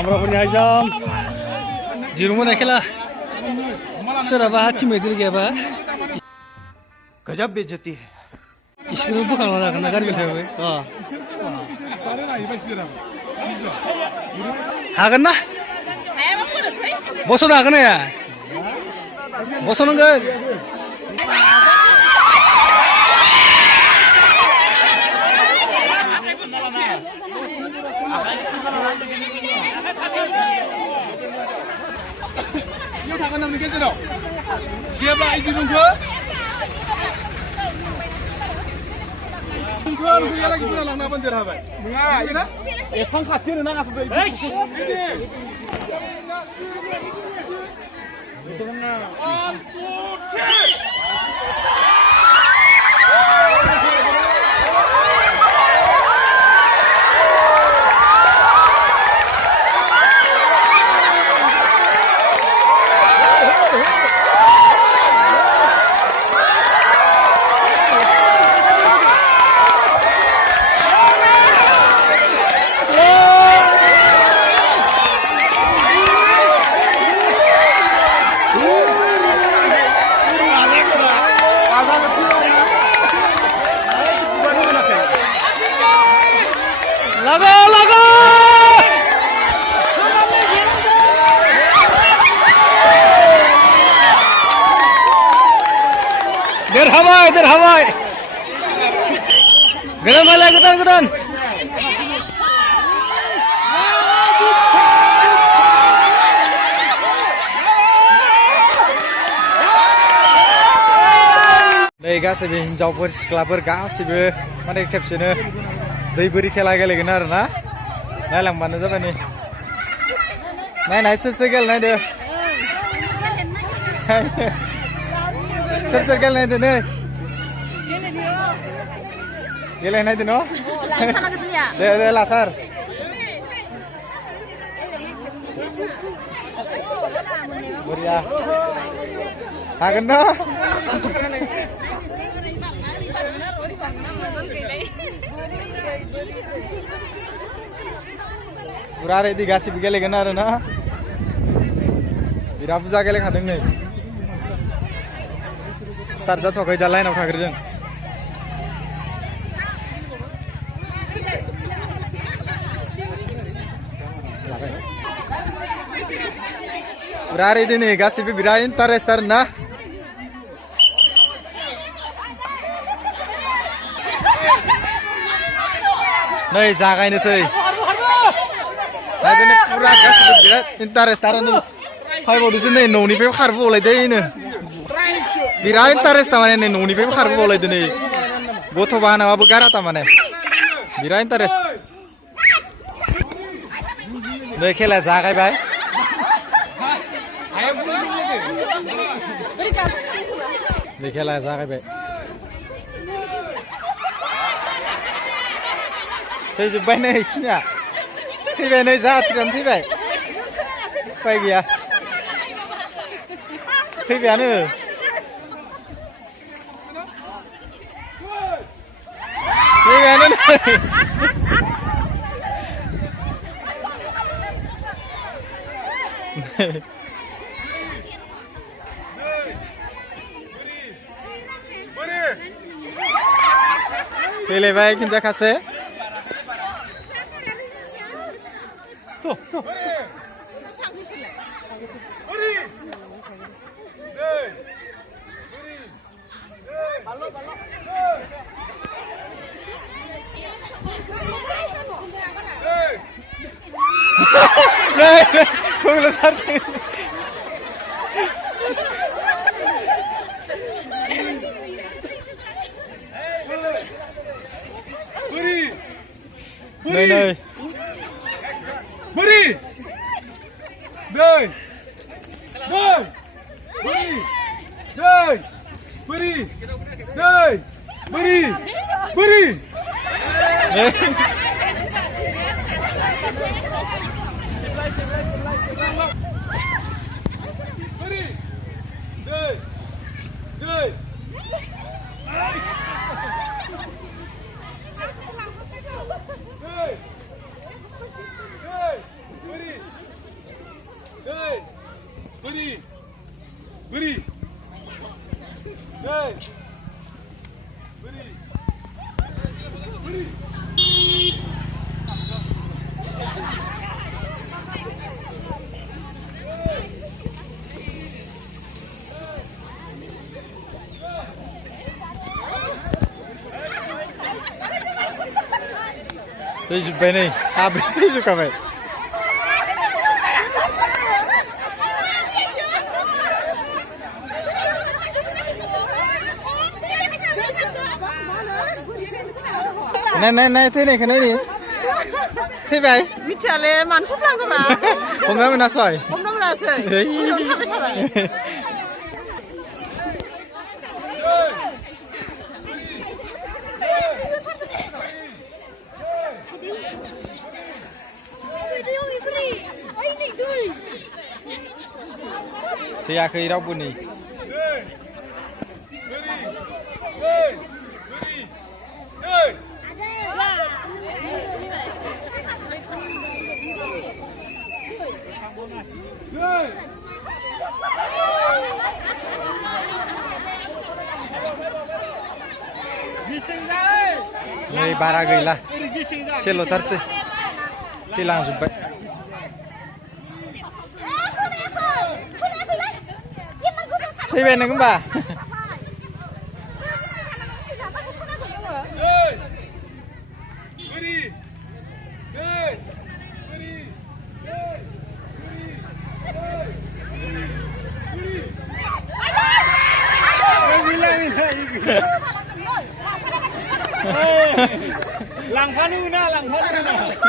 दामराफोरनि हायजाम दिरुंबोनाय खेला सोरहाबा हाथि मैदेर गैयाबा गजब बेइज्जती है इसखौनो बोखांना लागोन ना गारगोन थाबाय हागोन ना बस'नो हागोन ना बस'नांगोन थागोन नोंनि गेजेराव जेब्ला आइ दिरुंखौ गैयालागि बुंना लांना हाबानो देरहाबाय नङा एसां खाथि होनो नाङासो देरहाबाय गोदान मालाय गोदान नै गासैबो हिनजावफोर सिख्लाफोर गासैबो माने खेबसेनो दै बोरि खेला गेलेगोन आरो ना नायलांबानो जाबाय नै नायनाय सोर गेलेनायदो सोर गेलेनायदो नै गेलेनायदो न' दे लाथार बरिया हागोन न' पुरा रेडि गासिबो गेलेगोन आरो ना बिराद बुरजा गेलेखादों नै स्टार्ट जाथ'वाखै दा लाइनाव थाग्रोदों पुरा रेडि नै गासिबो बिराद इन्टारेस्ट आरो ना नै जागायनोसै पुरा गासिबो बिराद इन्टारेस्ट आरो नै फायबावदोसो नै न'निफ्राय खारबोबावलायदों बिराद इन्टारेस्ट माने नै न'निफ्रायबो खारबोबावलायदों नै गथ' बानाबाबो गारा तारमाने बिराद इन्टारेस्ट नै खेलाया जागायबाय नै खेलाया जागायबाय थैजोब्बाय नै खिनिया फैबाय नै जाथिरानो फैबाय उपाय गैया फैबायानो फैलायबाय खिन्थाखासे Đây. Buri. Đây. Đây. Buri. Đây. Buri. Đây. Buri. Buri. Đây. Buri. Đây. Đây. Hey! Hey! Buri! थैजोब्बाय नै हाब्रै थैजोबखाबाय नाय थैनायखौ नायनि थैबाय मिथियालै मानो थफ्लांदों ना हमना मोनासै हमनो मोनासै थाबाय थाबाय थैयाखै रावबो नै नै बारा गैला सेल'थारसै थैलांजोब्बाय थैबाय नों होमबा लांफानो मोना लांफानो मोना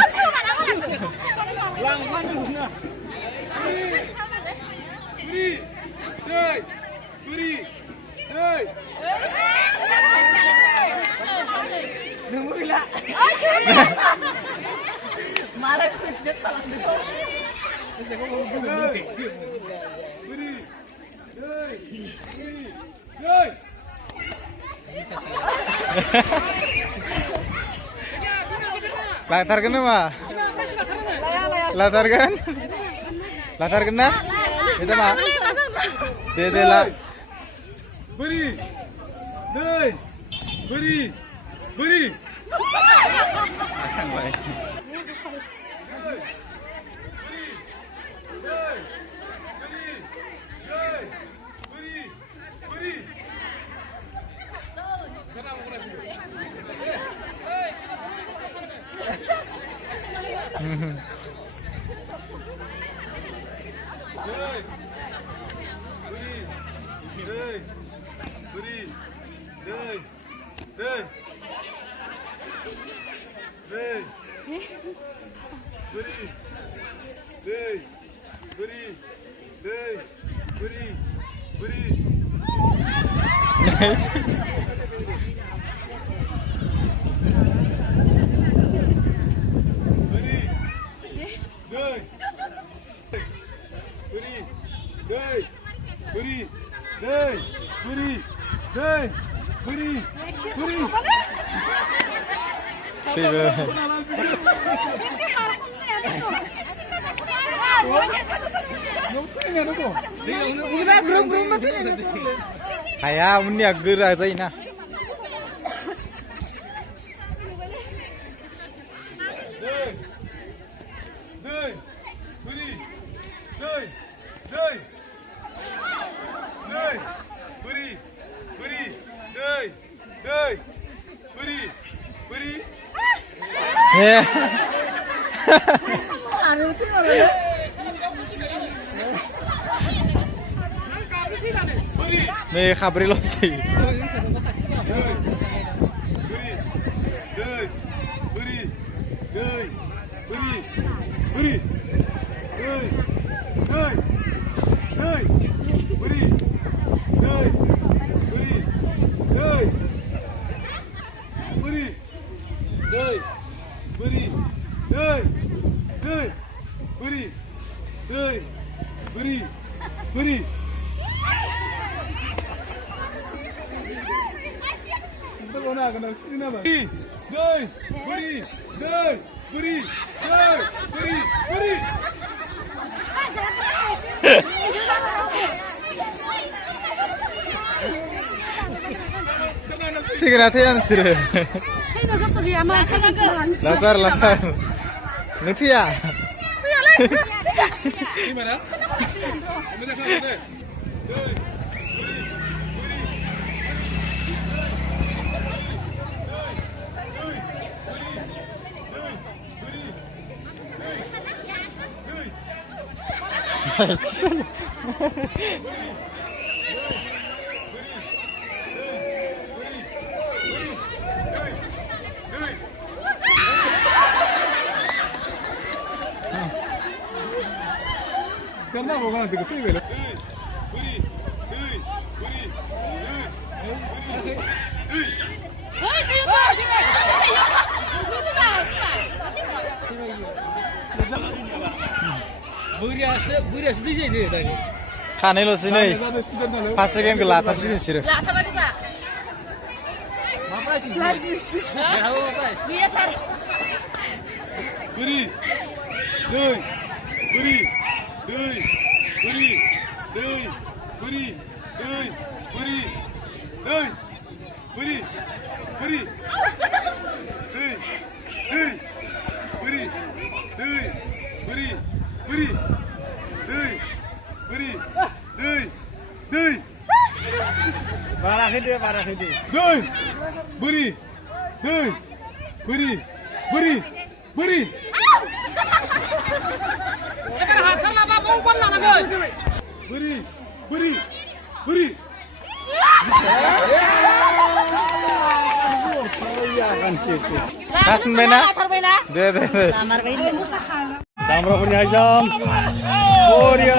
लाथारगोन नामा लाथारगोन लाथारगोन ना itu mah dede lah beri Haya, ini agak aja ini. Nih kabri lo sih. थैगोना थैया नोंसोरो थैनो गोसो गैयामोन थैगोनसो होननानै लाजार लाजार नों थैया 이마나? 근데 근데 끝나 뭐가 지금 또 이거래. बोरियासो दै जायो दानि खानैल'सै नै फार्स्ट सेकेन्डखौ लाथारसिगोन बिसोरो 우리 너희 우리 너희 우리 너희 우리 너희 우리 너희 우리 우리 너희 너희 우리 너희 우리 우리 너희 우리 너희 너희 बाराखै दे बाराखै दे 너희 우리 너희 우리 우리 우리 우리 우리 우리 खास मोनबायना दे दे दे दामब्राफोरनि हायजाम बरिया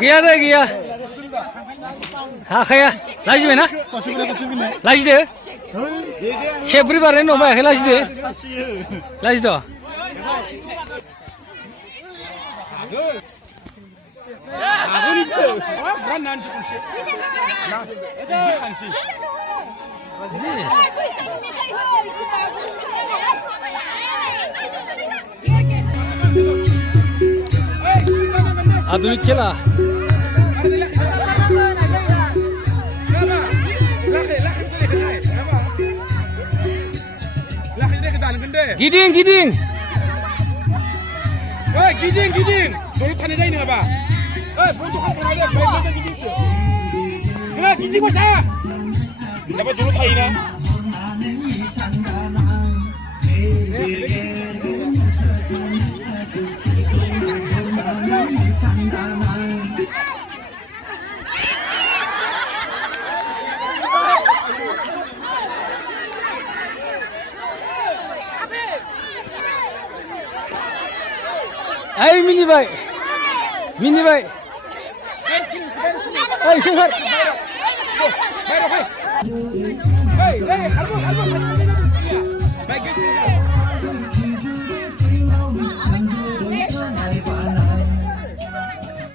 गैया दे गैया हाखाया लाजिबायना लाजिदो खेब्रै बारनायनि उनाव बायाखै लाजिदो लाजिद' आधुनिक खेला गिदिं गिदिं गिदिं गिदिं दलद थानाय जायो नङाबा बल दखान थानाय बाइक गिदिं नङा गिदिंबाय था एबा दलद थायोना Ay minibay, minibay. Ay sehat. Hey, hey, harbo harbo. Baik guys.